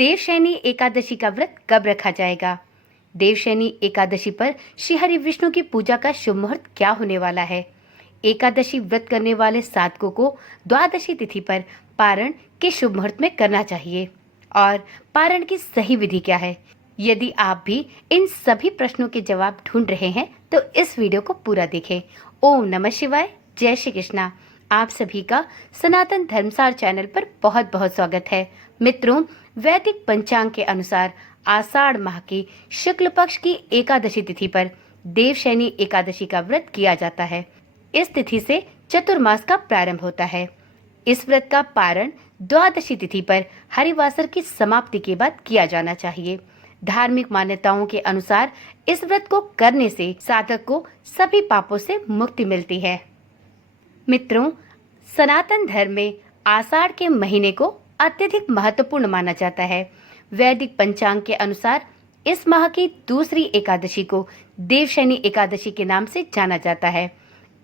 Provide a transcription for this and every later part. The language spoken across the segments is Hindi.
देवशयनी एकादशी का व्रत कब रखा जाएगा? देवशयनी एकादशी पर श्री हरि विष्णु की पूजा का शुभ मुहूर्त क्या होने वाला है? एकादशी व्रत करने वाले साधकों को द्वादशी तिथि पर पारण के शुभ मुहूर्त में करना चाहिए और पारण की सही विधि क्या है? यदि आप भी इन सभी प्रश्नों के जवाब ढूंढ रहे हैं तो इस वीडियो को पूरा देखें। ओम नमः शिवाय, जय श्री कृष्णा। आप सभी का सनातन धर्मसार चैनल पर बहुत बहुत स्वागत है। मित्रों, वैदिक पंचांग के अनुसार आषाढ़ माह की शुक्ल पक्ष की एकादशी तिथि पर देवशयनी एकादशी का व्रत किया जाता है। इस तिथि से चतुर्मास का प्रारंभ होता है। इस व्रत का पारण द्वादशी तिथि पर हरिवासर की समाप्ति के बाद किया जाना चाहिए। धार्मिक मान्यताओं के अनुसार इस व्रत को करने से साधक को सभी पापों से मुक्ति मिलती है। मित्रों, सनातन धर्म में आषाढ़ के महीने को अत्यधिक महत्वपूर्ण माना जाता है। वैदिक पंचांग के अनुसार इस माह की दूसरी एकादशी को देवशयनी एकादशी के नाम से जाना जाता है।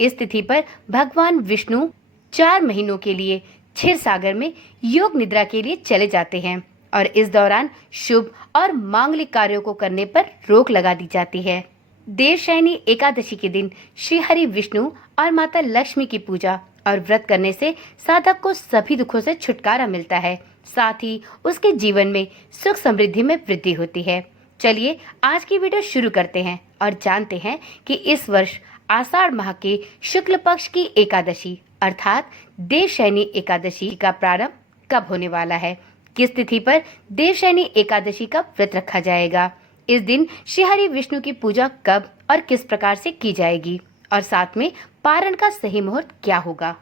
इस तिथि पर भगवान विष्णु 4 महीनों के लिए क्षीर सागर में योग निद्रा के लिए चले जाते हैं और इस दौरान शुभ और मांगलिक कार्यों को करने पर रोक लगा दी जाती है। देवशयनी एकादशी के दिन श्री हरि विष्णु और माता लक्ष्मी की पूजा और व्रत करने से साधक को सभी दुखों से छुटकारा मिलता है, साथ ही उसके जीवन में सुख समृद्धि में वृद्धि होती है। चलिए आज की वीडियो शुरू करते हैं और जानते हैं कि इस वर्ष आषाढ़ माह के शुक्ल पक्ष की एकादशी अर्थात देवशयनी एकादशी का प्रारंभ कब होने वाला है, किस तिथि पर देवशयनी एकादशी का व्रत रखा जाएगा, इस दिन श्री हरि विष्णु की पूजा कब और किस प्रकार से की जाएगी और साथ में पारण का सही मुहूर्त क्या होगा।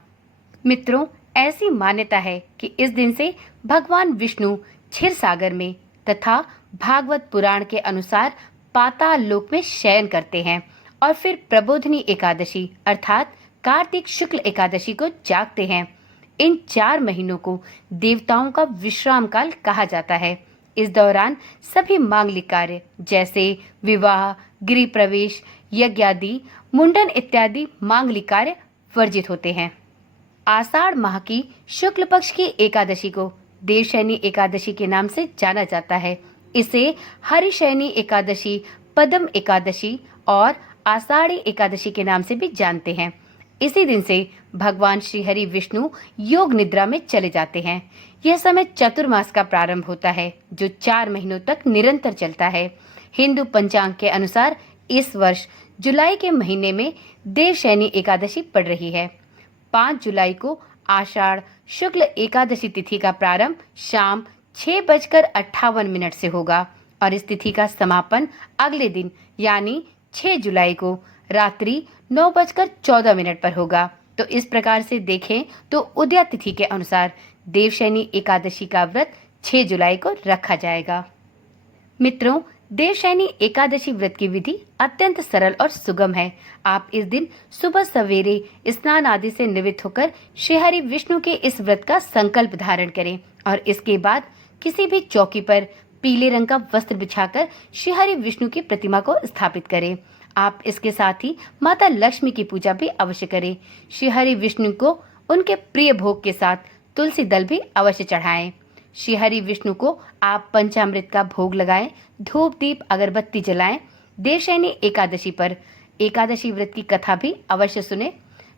मित्रों, ऐसी मान्यता है कि इस दिन से भगवान विष्णु क्षीर सागर में तथा भागवत पुराण के अनुसार पाताल लोक में शयन करते हैं और फिर प्रबोधिनी एकादशी अर्थात कार्तिक शुक्ल एकादशी को जागते हैं। इन 4 महीनों को देवताओं का विश्राम काल कहा जाता है। इस दौरान सभी मांगलिक कार्य जैसे विवाह, गृह प्रवेश, यज्ञ आदि, मुंडन इत्यादि मांगलिक कार्य वर्जित होते हैं। आषाढ़ माह की शुक्ल पक्ष की एकादशी को देवशयनी एकादशी के नाम से जाना जाता है। इसे हरिशयनी एकादशी, पद्म एकादशी और आषाढ़ी एकादशी के नाम से भी जानते हैं। इसी दिन से भगवान श्री हरि विष्णु योग निद्रा में चले जाते हैं। यह समय चतुर्मास का प्रारंभ होता है जो 4 महीनों तक निरंतर चलता है। हिंदू पंचांग के अनुसार इस वर्ष जुलाई के महीने में देवशयनी एकादशी पड़ रही है। 5 जुलाई को आषाढ़ शुक्ल एकादशी तिथि का प्रारंभ शाम 6:58 से होगा और इस तिथि का समापन अगले दिन यानी 6 जुलाई को रात्रि 9:14 पर होगा। तो इस प्रकार से देखें तो उदया तिथि के अनुसार देवशयनी एकादशी का व्रत 6 जुलाई को रखा जाएगा। मित्रों, देवशयनी एकादशी व्रत की विधि अत्यंत सरल और सुगम है। आप इस दिन सुबह सवेरे स्नान आदि से निवृत्त होकर श्री हरि विष्णु के इस व्रत का संकल्प धारण करें और इसके बाद किसी भी चौकी पर पीले रंग का वस्त्र बिछाकर श्री हरि विष्णु की प्रतिमा को स्थापित करें। आप इसके साथ ही माता लक्ष्मी की पूजा भी अवश्य करें। श्री हरि विष्णु को उनके प्रिय भोग के साथ तुलसी दल भी अवश्य चढ़ाएं। श्री हरि विष्णु को आप पंचामृत का भोग लगाएं, धूप दीप अगरबत्ती जलाएं। देवशयनी एकादशी पर एकादशी व्रत की कथा भी अवश्य सुने।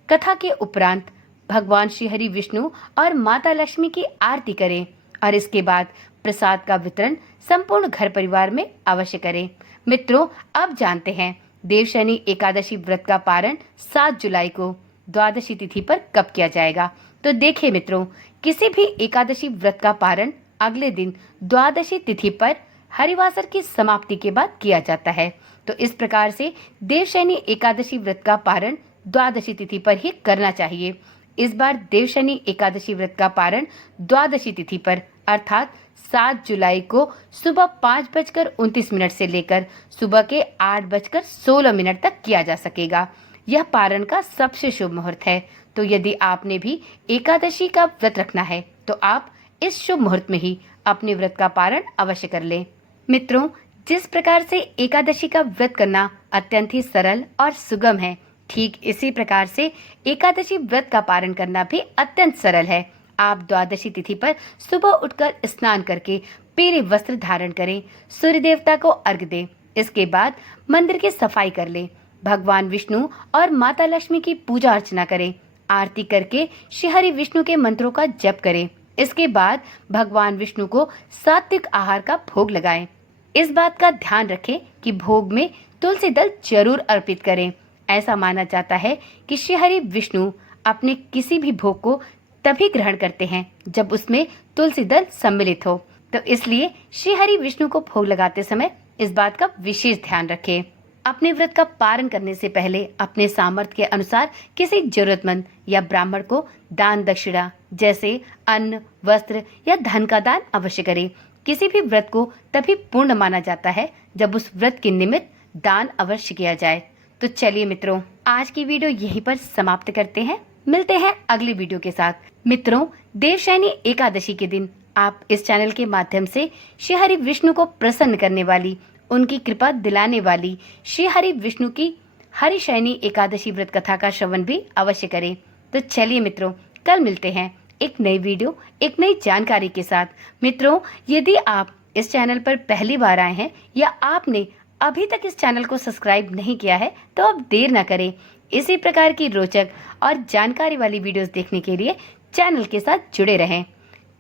कथा के उपरांत भगवान श्री हरि विष्णु और माता लक्ष्मी की आरती करें और इसके बाद प्रसाद का वितरण संपूर्ण घर परिवार में अवश्य करें। मित्रों, अब जानते हैं देवशयनी एकादशी व्रत का पारण 7 जुलाई को द्वादशी तिथि पर कब किया जाएगा। तो देखिए मित्रों, किसी भी एकादशी व्रत का पारण अगले दिन द्वादशी तिथि पर हरिवासर की समाप्ति के बाद किया जाता है। तो इस प्रकार से देवशयनी एकादशी व्रत का पारण द्वादशी तिथि पर ही करना चाहिए। इस बार देवशयनी एकादशी व्रत का पारण द्वादशी तिथि पर अर्थात 7 जुलाई को सुबह 5:29 से लेकर सुबह के 8:16 तक किया जा सकेगा। यह पारण का सबसे शुभ मुहूर्त है। तो यदि आपने भी एकादशी का व्रत रखना है तो आप इस शुभ मुहूर्त में ही अपने व्रत का पारण अवश्य कर लें। मित्रों, जिस प्रकार से एकादशी का व्रत करना अत्यंत ही सरल और सुगम है, ठीक इसी प्रकार से एकादशी व्रत का पारण करना भी अत्यंत सरल है आप द्वादशी तिथि पर सुबह उठकर स्नान करके पीले वस्त्र धारण करें, सूर्य देवता को अर्घ्य दें। इसके बाद मंदिर की सफाई कर लें, भगवान विष्णु और माता लक्ष्मी की पूजा अर्चना करें, आरती करके श्री हरि विष्णु के मंत्रों का जप करें। इसके बाद भगवान विष्णु को सात्विक आहार का भोग लगाएं। इस बात का ध्यान रखें कि भोग में तुलसी दल जरूर अर्पित करें। ऐसा माना जाता है कि श्री हरि विष्णु अपने किसी भी भोग को तभी ग्रहण करते हैं जब उसमें तुलसी दल सम्मिलित हो, तो इसलिए श्री हरि विष्णु को भोग लगाते समय इस बात का विशेष ध्यान रखें। अपने व्रत का पारण करने से पहले अपने सामर्थ्य के अनुसार किसी जरूरतमंद या ब्राह्मण को दान दक्षिणा जैसे अन्न, वस्त्र या धन का दान अवश्य करें। किसी भी व्रत को तभी पूर्ण माना जाता है जब उस व्रत के निमित्त दान अवश्य किया जाए। तो चलिए मित्रों, आज की वीडियो यहीं पर समाप्त करते हैं। मिलते हैं अगली वीडियो के साथ। मित्रों, देवशयनी एकादशी के दिन आप इस चैनल के माध्यम से श्री हरि विष्णु को प्रसन्न करने वाली, उनकी कृपा दिलाने वाली श्री हरि विष्णु की हरिशयनी एकादशी व्रत कथा का श्रवण भी अवश्य करें। तो चलिए मित्रों, कल मिलते हैं एक नई वीडियो, एक नई जानकारी के साथ। मित्रों, यदि आप इस चैनल पर पहली बार आए हैं या आपने अभी तक इस चैनल को सब्सक्राइब नहीं किया है, तो अब देर ना करें। इसी प्रकार की रोचक और जानकारी वाली वीडियोस देखने के लिए चैनल के साथ जुड़े रहें।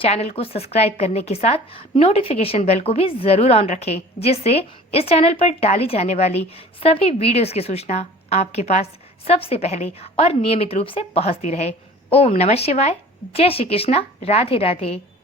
चैनल को सब्सक्राइब करने के साथ नोटिफिकेशन बेल को भी जरूर ऑन रखें, जिससे इस चैनल पर डाली जाने वाली सभी वीडियोस की सूचना आपके पास सबसे पहले और नियमित रूप से पहुंचती रहे। ओम नमः शिवाय। जय श्री कृष्णा। राधे राधे।